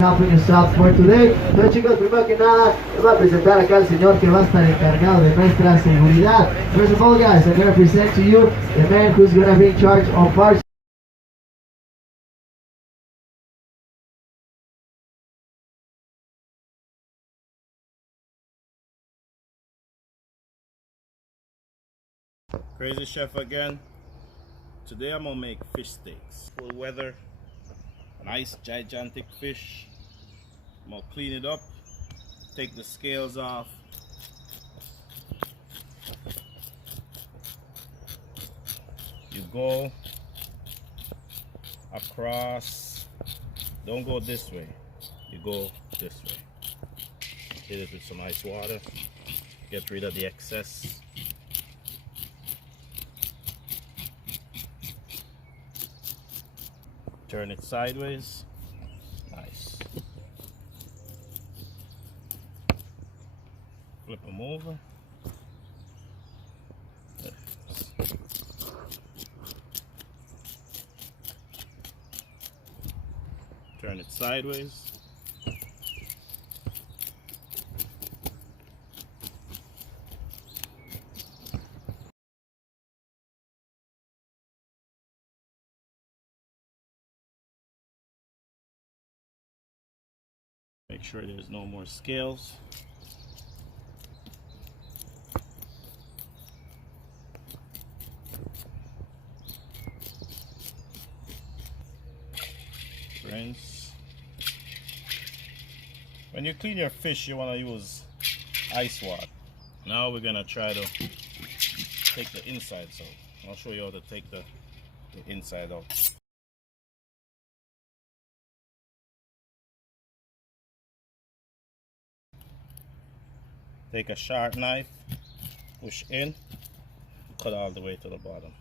Helping us out for today. Entonces chicos, primero que nada, les voy a presentar acá al señor que va a estar encargado de nuestra seguridad. First of all guys, I'm going to present to you the man who's going to be in charge of our Crazy Chef again. Today I'm gonna make fish steaks. Cold weather, nice gigantic fish. I'm gonna clean it up, take the scales off. You go across, don't go this way, you go this way. Hit it with some ice water, get rid of the excess. Turn it sideways. Nice. Flip them over. Turn it sideways. Make sure there's no more scales. Rinse. When you clean your fish, you want to use ice water. Now we're gonna try to take the insides out. I'll show you how to take the inside out. Take a sharp knife, push in, cut all the way to the bottom.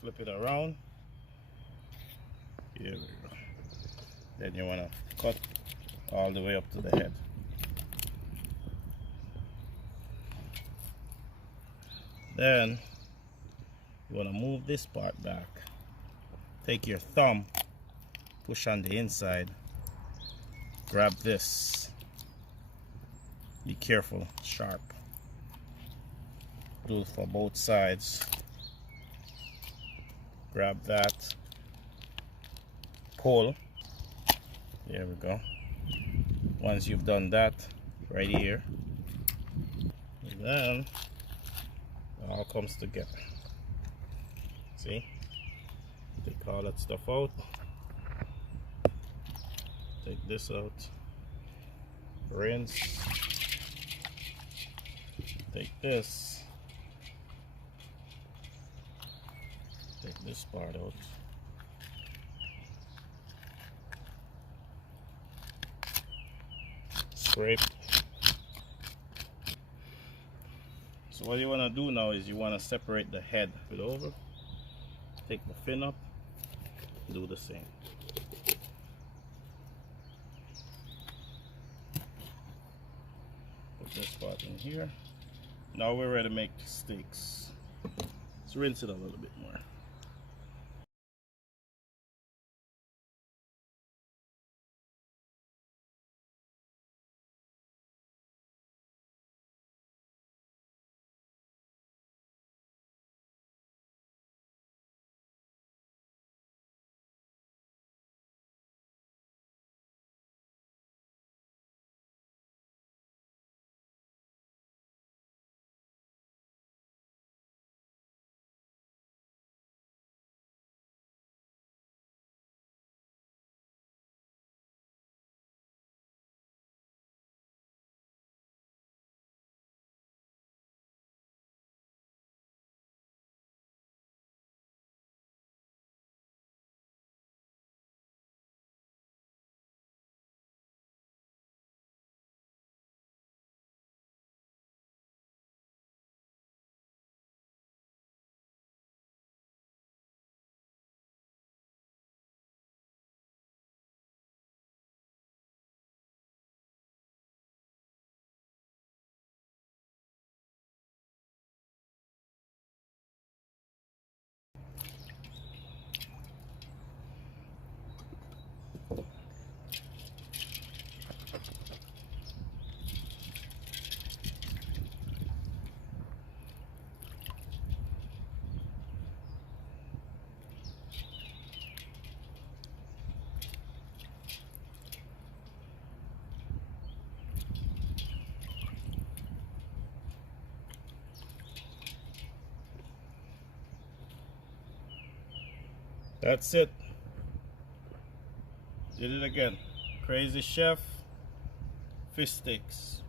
Flip it around. Here we go. Then you want to cut all the way up to the head. Then you want to move this part back. Take your thumb, push on the inside, grab this. Be careful, sharp. Do it for both sides. Grab that, pull. There we go. Once you've done that, right here, then it all comes together. See? Take all that stuff out. Take this out. Rinse. Take this. Take this part out. Scrape. So what you want to do now is you want to separate the head. Put it over. Take the fin up. Do the same. Put this part in here. Now we're ready to make steaks. Let's rinse it a little bit more. That's it. Did it again. Crazy Chef fish sticks.